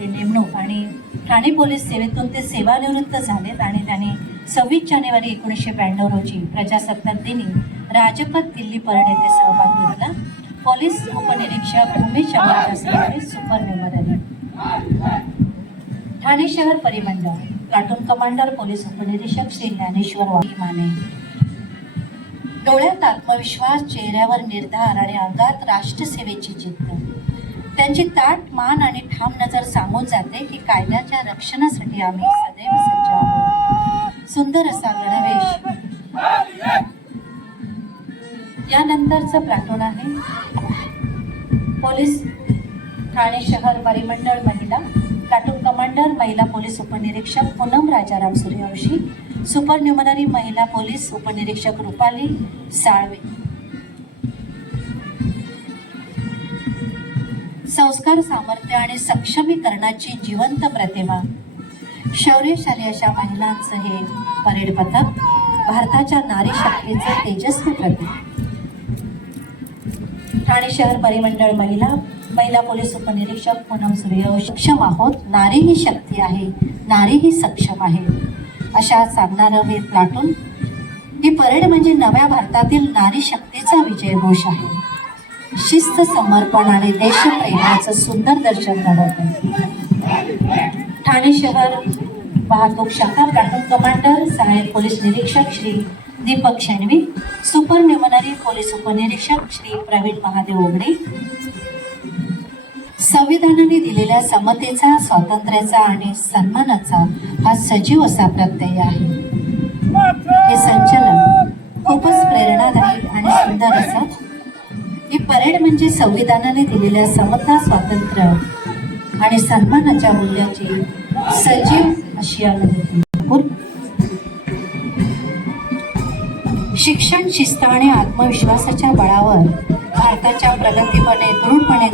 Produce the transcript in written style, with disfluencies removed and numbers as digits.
होती नेमणूक आणि ठाणे पोलीस सेवेतून ते सेवानिवृत्त झालेत आणि त्यांनी 26 जानेवारी 1992 रोजी प्रजासत्ताक दिनी राजपथ दिल्ली परेड येथे सहभाग घेतला. पोलीस उपनिरीक्षक उमेश चव्हाण सुपर न्यूमररी. ठाणे शहर परिमंडळ प्लाटून कमांडर पोलीस उपनिरीक्षक श्री ज्ञानेश्वर माने. डोळ्यात आत्मविश्वास, चेहऱ्यावर निर्धार आणि अंगात राष्ट्रसेवेची जिद्द. त्यांची ताट मान आणि ठाम नजर सांगून जाते की कायद्याच्या रक्षणासाठी आम्ही सदैव सज्ज आहोत. सुंदर असा गणवेश. यानंतरचं प्लाटून आहे पोलीस ठाणे शहर परिमंडळ महिला. प्लाटून कमांडर महिला पोलीस उपनिरीक्षक पूनम राजाराम सूर्यवंशी. सुपर न्यूमररी महिला पोलीस उपनिरीक्षक रुपाली साळवे. संस्कार, सामर्थ्य आणि सक्षमीकरणाची जिवंत प्रतिमा. शौर्यशाली अशा महिलांचं हे परेड पथक भारताच्या नारी शक्तीचे तेजस्वी प्रतीक. ठाणे शहर परिमंडळ महिला पोलीस उपनिरीक्षक पूनम सूर्यवंशी. सक्षम आहोत, नारी ही शक्ती आहे, नारी ही सक्षम आहे अशा सांगणारं हे प्लाटून. ही परेड म्हणजे नव्या भारतातील नारी शक्तीचा विजय घोष आहे. शिस्त, समर्पण आणि देशप्रेमाचं सुंदर दर्शन घडवते. ठाणे शहर वाहतूक शाखा प्लाटून कमांडर सहाय्यक पोलीस निरीक्षक Shri Deepak Shenvi. Super numerary police उपनिरीक्षक श्री प्रवीण महादेव ओगडे. संविधानाने दिलेल्या समतेचा, स्वातंत्र्याचा आणि सन्मानाचा हा सजीव असा प्रत्यय आहे. हे संचलन खूपच प्रेरणादायी आणि सुंदर असं. ही परेड म्हणजे संविधानाने दिलेल्या समता, स्वातंत्र्य आणि सन्मानाच्या मूल्याची सजीव अशी अनुभूती. शिक्षण, शिस्त आणि आत्मविश्वासाच्या बळावर भारताच्या प्रगतीपणे दृढपणे